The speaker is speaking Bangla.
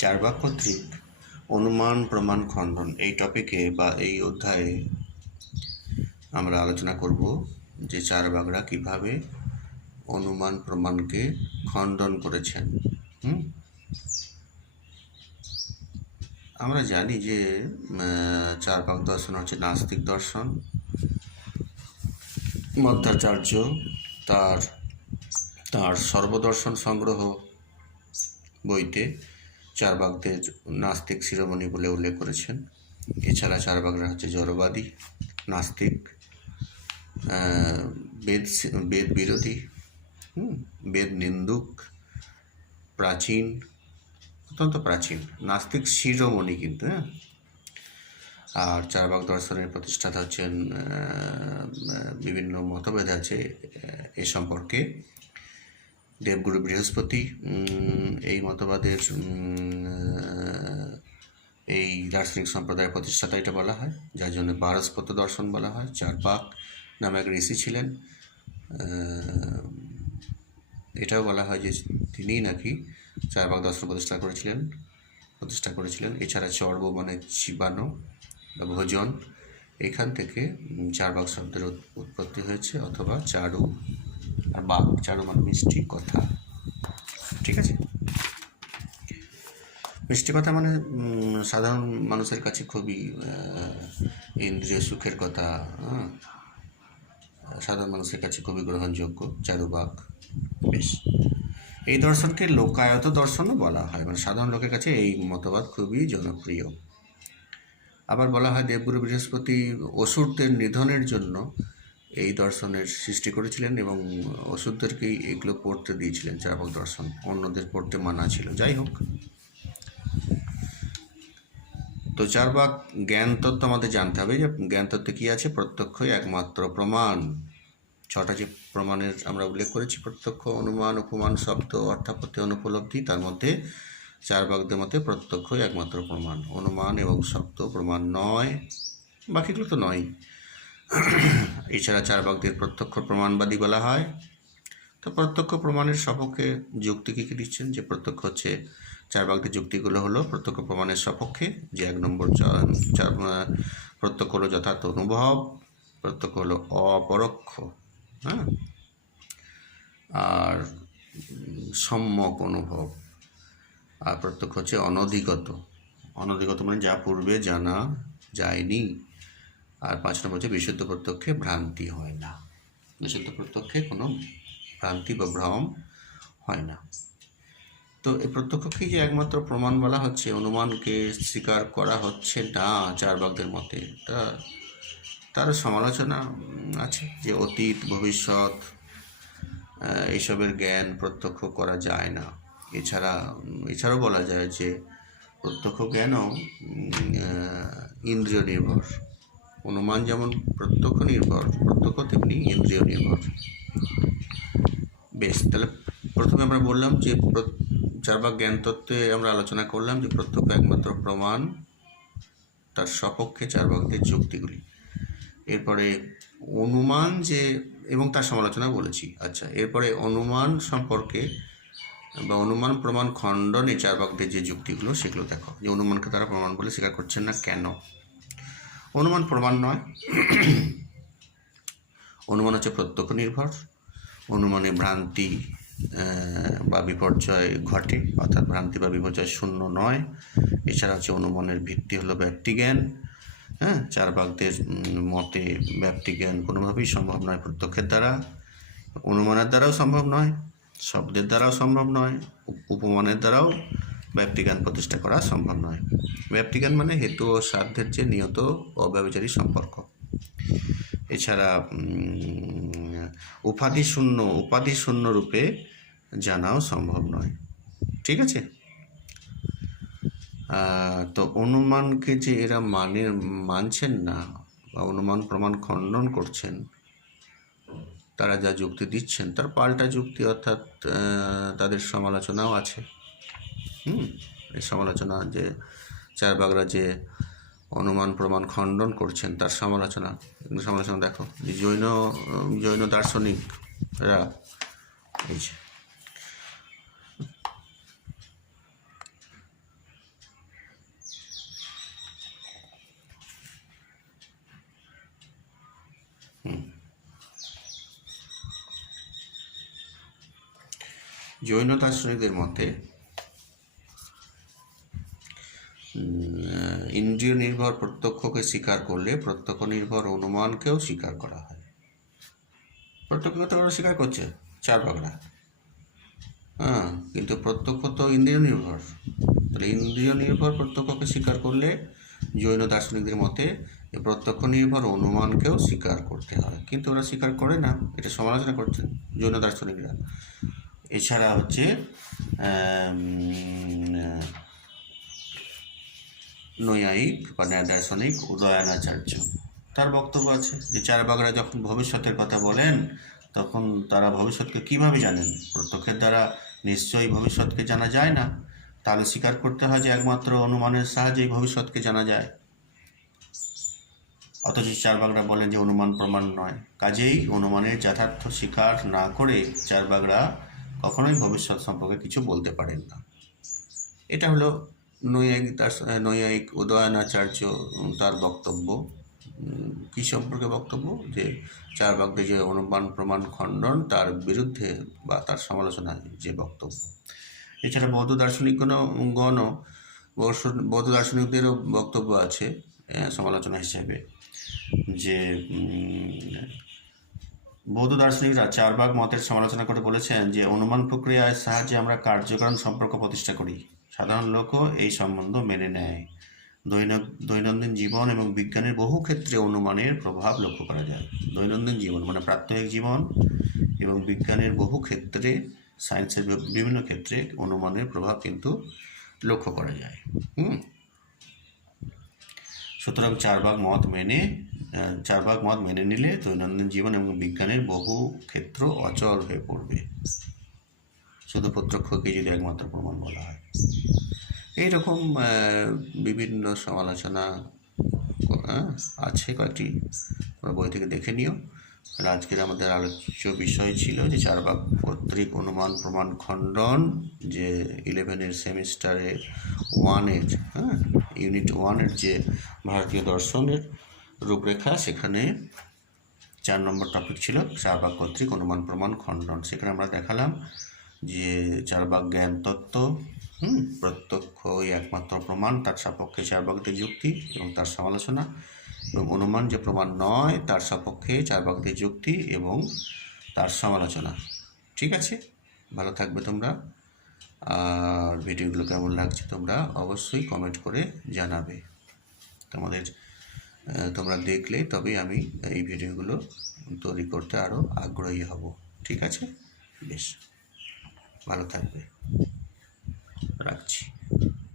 চারবাক কর্তৃক অনুমান প্রমাণ খণ্ডন এই টপিকে বা এই অধ্যায়ে আমরা আলোচনা করব যে চারবাকরা কিভাবে অনুমান প্রমাণকে খণ্ডন করেছেন। আমরা জানি যে চারবাক দর্শন হচ্ছে নাস্তিক দর্শন। মধ্বাচার্য তার সর্বদর্শন সংগ্রহ বইতে চারবাকদের নাস্তিক শিরোমণি বলে উল্লেখ করেছেন। এছাড়া চারবাকরা হচ্ছে জড়বাদী, নাস্তিক, বেদ বিরোধী, বেদ নিন্দুক, প্রাচীন, অত্যন্ত প্রাচীন নাস্তিক শিরোমণি কিন্তু। আর চারবাক দর্শনের প্রতিষ্ঠাতা হচ্ছেন, বিভিন্ন মতভেদ আছে এ সম্পর্কে। দেবগুরু বৃহস্পতি এই মতবাদের এই দার্শনিক সম্প্রদায়ের প্রতিষ্ঠাতা এটা বলা হয়, যার জন্য বারস্পত্য দর্শন বলা হয়। চারবাক নামে এক ঋষি ছিলেন, এটাও বলা হয় যে তিনিই নাকি চারবাক দর্শন প্রতিষ্ঠা করেছিলেন। এছাড়া চর্ব মানে চিবানো বা ভোজন, এখান থেকে চারবাক শব্দের উৎপত্তি হয়েছে, অথবা চারু আর বাক, চারু মানে মিষ্টি কথা। ঠিক আছে, মিষ্টি কথা মানে সাধারণ মানুষের কাছে খুবই ইন্দ্রিয় সুখের কথা, সাধারণ মানুষের কাছে খুবই গ্রহণযোগ্য চারুবাক। বেশ, এই দর্শনকে লোকায়ত দর্শনও বলা হয়, মানে সাধারণ লোকের কাছে এই মতবাদ খুবই জনপ্রিয়। আবার বলা হয় দেবগুরু বৃহস্পতি অসুরদের নিধনের জন্য এই দর্শনের সৃষ্টি করেছিলেন এবং অসুরদেরকেই এগুলো পড়তে দিয়েছিলেন। চারবাক দর্শন অন্যদের পড়তে মানা ছিল। যাই হোক, তো চারবাক জ্ঞান তত্ত্ব আমাদের জানতে হবে যে জ্ঞান তত্ত্বে কী আছে? প্রত্যক্ষই একমাত্র প্রমাণ। ছটা যে প্রমাণের আমরা উল্লেখ করেছি, প্রত্যক্ষ, অনুমান, উপমান, শব্দ, অর্থাপত্তি, অনুপলব্ধি, তার মধ্যে চারবাকদের মতে প্রত্যক্ষই একমাত্র প্রমাণ। অনুমান এবং শব্দ প্রমাণ নয়, বাকিগুলো তো নয়। এছাড়া চারবাকদের প্রত্যক্ষ প্রমাণবাদী বলা হয়। তো প্রত্যক্ষ প্রমাণের সপক্ষে যুক্তি কী কী দিচ্ছেন? যে প্রত্যক্ষ হচ্ছে, চারবাকদের যুক্তিগুলো হলো প্রত্যক্ষ প্রমাণের সপক্ষে যে 1 নম্বর প্রত্যক্ষ হলো যথার্থ অনুভব, প্রত্যক্ষ হলো অপরোক্ষ, আর সম্যক অনুভব, আর প্রত্যক্ষ হচ্ছে অনধিগত। অনধিগত মানে যা পূর্বে জানা যায়নি। আর 5 নম্বর হচ্ছে বিশুদ্ধ প্রত্যক্ষে ভ্রান্তি হয় না। বিশুদ্ধ প্রত্যক্ষে কোনো ভ্রান্তি বা ভ্রম হয় না। তো এই প্রত্যক্ষকেই যে একমাত্র প্রমাণ বলা হচ্ছে, অনুমানকে স্বীকার করা হচ্ছে না চারবাকদের মতে। তার সমালোচনা আছে যে অতীত, ভবিষ্যৎ এইসবের জ্ঞান প্রত্যক্ষ করা যায় না। এছাড়াও বলা যায় যে প্রত্যক্ষ জ্ঞানও ইন্দ্রিয় নির্ভর। অনুমান যেমন প্রত্যক্ষ নির্ভর, প্রত্যক্ষ তেমনি ইন্দ্রিয় নির্ভর। বেশ, তাহলে প্রথমে আমরা বললাম যে চারবাক জ্ঞান তত্ত্বে আমরা আলোচনা করলাম যে প্রত্যক্ষ একমাত্র প্রমাণ, তার সপক্ষে চারবাকদের যুক্তিগুলি। এরপরে অনুমান যে এবং তার সমালোচনা বলেছি। আচ্ছা, এরপরে অনুমান সম্পর্কে বা অনুমান প্রমাণ খণ্ডনে চারবাকদের যে যুক্তিগুলো, সেগুলো দেখো। যে অনুমানকে তারা প্রমাণ বলে স্বীকার করছেন না কেন? অনুমান প্রমাণ নয়। অনুমান হচ্ছে প্রত্যক্ষ নির্ভর। অনুমানে ভ্রান্তি বা বিপর্যয় ঘটে, অর্থাৎ ভ্রান্তি বা বিপর্যয় শূন্য নয়। এছাড়া হচ্ছে অনুমানের ভিত্তি হলো ব্যক্তিজ্ঞান। চারবাকদের মতে ব্যক্তিজ্ঞান কোনোভাবেই সম্ভব নয় প্রত্যক্ষের দ্বারা, অনুমানের দ্বারাও সম্ভব নয়, শব্দের দ্বারাও সম্ভব নয়, উপমানের দ্বারাও ব্যক্তিজ্ঞান প্রতিষ্ঠা করা সম্ভব নয়। ব্যক্তিজ্ঞান মানে হেতু ও সাধ্যের যে নিয়ত অব্যভিচারী সম্পর্ক। এছাড়া উপাধি শূন্য রূপে জানাও সম্ভব নয়। ঠিক আছে, তো অনুমানকে যে এরা মানছেন না বা অনুমান প্রমাণ খণ্ডন করছেন, তারা যা যুক্তি দিচ্ছেন তার পাল্টা যুক্তি, অর্থাৎ তাদের সমালোচনাও আছে। এই সমালোচনা যে চারবাকরা যে অনুমান প্রমাণ খণ্ডন করছেন তার সমালোচনা দেখো। যে জৈন দার্শনিকরা এই যে জৈন দার্শনিকদের মতে ইন্দ্রিয় নির্ভর প্রত্যক্ষকে স্বীকার করলে প্রত্যক্ষ নির্ভর অনুমানকেও স্বীকার করা হয়। প্রত্যক্ষকে তো ওরা স্বীকার করছে চার্বাকরা, হ্যাঁ, কিন্তু প্রত্যক্ষ তো ইন্দ্রিয় নির্ভর। তাহলে ইন্দ্রিয় নির্ভর প্রত্যক্ষকে স্বীকার করলে জৈন দার্শনিকদের মতে প্রত্যক্ষ নির্ভর অনুমানকেও স্বীকার করতে হয়, কিন্তু ওরা স্বীকার করে না, এটা সমালোচনা করছেন জৈন দার্শনিকরা। এছাড়া হচ্ছে নৈয়ায়িক বা ন্যায় দার্শনিক উদয়নাচার্য, তার বক্তব্য আছে যে চার্বাকরা যখন ভবিষ্যতের কথা বলেন তখন তারা ভবিষ্যৎকে কিভাবে জানেন? প্রত্যক্ষের দ্বারা নিশ্চয়ই ভবিষ্যৎকে জানা যায় না, তাহলে স্বীকার করতে হয় যে একমাত্র অনুমানের সাহায্যেই ভবিষ্যৎকে জানা যায়। অথচ চার্বাকরা বলেন যে অনুমান প্রমাণ নয়, কাজেই অনুমানের যথার্থ স্বীকার না করে চার্বাকরা কখনোই ভবিষ্যৎ সম্পর্কে কিছু বলতে পারেন না। এটা হলো নৈয়ায়িক উদয়নাচার্য তার বক্তব্য। কী সম্পর্কে বক্তব্য? যে চার্বাকদের যে অনুমান প্রমাণ খণ্ডন তার বিরুদ্ধে বা তার সমালোচনায় যে বক্তব্য। এছাড়া বৌদ্ধ দার্শনিকগণও বৌদ্ধ দার্শনিকদেরও বক্তব্য আছে সমালোচনা হিসেবে, যে বৌদ্ধ দার্শনিকরা চার্বাক মতের সমালোচনা করে বলেছেন যে অনুমান প্রক্রিয়ার সাহায্যে আমরা কার্যকারণ সম্পর্ক প্রতিষ্ঠা করি, সাধারণ লোকও এই সম্বন্ধ মেনে নেয়। দৈনন্দিন জীবন এবং বিজ্ঞানের বহু ক্ষেত্রে অনুমানের প্রভাব লক্ষ্য করা যায়। দৈনন্দিন জীবন মানে প্রাত্যহিক জীবন এবং বিজ্ঞানের বহু ক্ষেত্রে, সায়েন্সের বিভিন্ন ক্ষেত্রে অনুমানের প্রভাব কিন্তু লক্ষ্য করা যায়। সুতরাং চার্বাক মত মেনে নিলে দৈনন্দিন জীবন এবং বিজ্ঞানের বহু ক্ষেত্র অচল হয়ে পড়বে, শুধু প্রত্যক্ষকে যদি একমাত্র প্রমাণ বলা হয়। এইরকম বিভিন্ন সমালোচনা আছে, কয়েকটি বই থেকে দেখে নিও। আর আজকের আমাদের আলোচ্য বিষয় ছিল যে চার্বাক কর্তৃক অনুমান প্রমাণ খণ্ডন, যে 11 সেমিস্টারে 1 ইউনিট 1 যে ভারতীয় দর্শনের রূপরেখা, সেখানে 4 নম্বর টপিক ছিল চার্বাক কর্তৃক অনুমান প্রমাণ খণ্ডন। সেখানে আমরা দেখালাম যে চার্বাক জ্ঞান তত্ত্ব, প্রত্যক্ষই একমাত্র প্রমাণ, তার সপক্ষে চার্বাকদের যুক্তি এবং তার সমালোচনা, এবং অনুমান যে প্রমাণ নয় তার সপক্ষে চার্বাকদের যুক্তি এবং তার সমালোচনা। ঠিক আছে, ভালো থাকবে তোমরা। আর ভিডিওগুলো কেমন লাগছে তোমরা অবশ্যই কমেন্ট করে জানাবে। তোমরা দেখলে তবেই আমি এই ভিডিওগুলো তৈরি করতে আরও আগ্রহী হব। ঠিক আছে, বেশ, ভালো থাকবে, রাখছি।